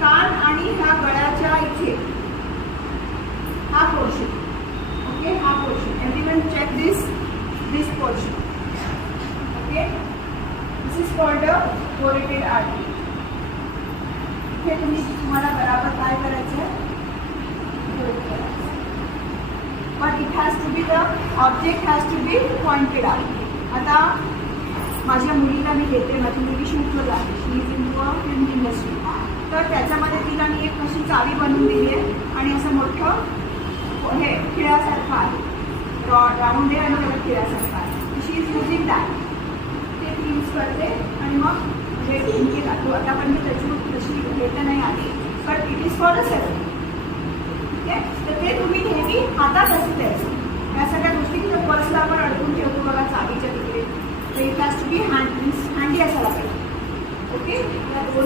कान आणि ह्या गळ्याच्या इथे हा पोर्शन. ओके, हा portion. Everyone check this portion. Okay, this is called a carotid artery. हे तुम्हाला बराबर काय करायचं आहे, but it has to be the object has to be pointed out. आता माझ्या मुलीला मी देते, माझी मुलगी शूटवर आहे, she is in to a film industry. तर त्याच्यामध्ये तिला मी एक अशी चावी बनवून दिली आहे आणि असं मोठं हे खिळ्यासारखं आहे, राऊंड आहे आणि त्याला खिळ्यासारखं आहे. She is using that. ते ती यूज करते आणि मग हे इनके टाकतो. आता पण मी त्याची तशी हे तर नाही आली, but it is for a self. ठीक आहे, तर ते तुम्ही नेहमी हातात असं द्यायचं. ह्या सगळ्या गोष्टी की पर्सला आपण अडकून ठेवतो बघा चावीच्या तिकडे, तर इट हॅज टू बी हँडी असायला पाहिजे. ओके,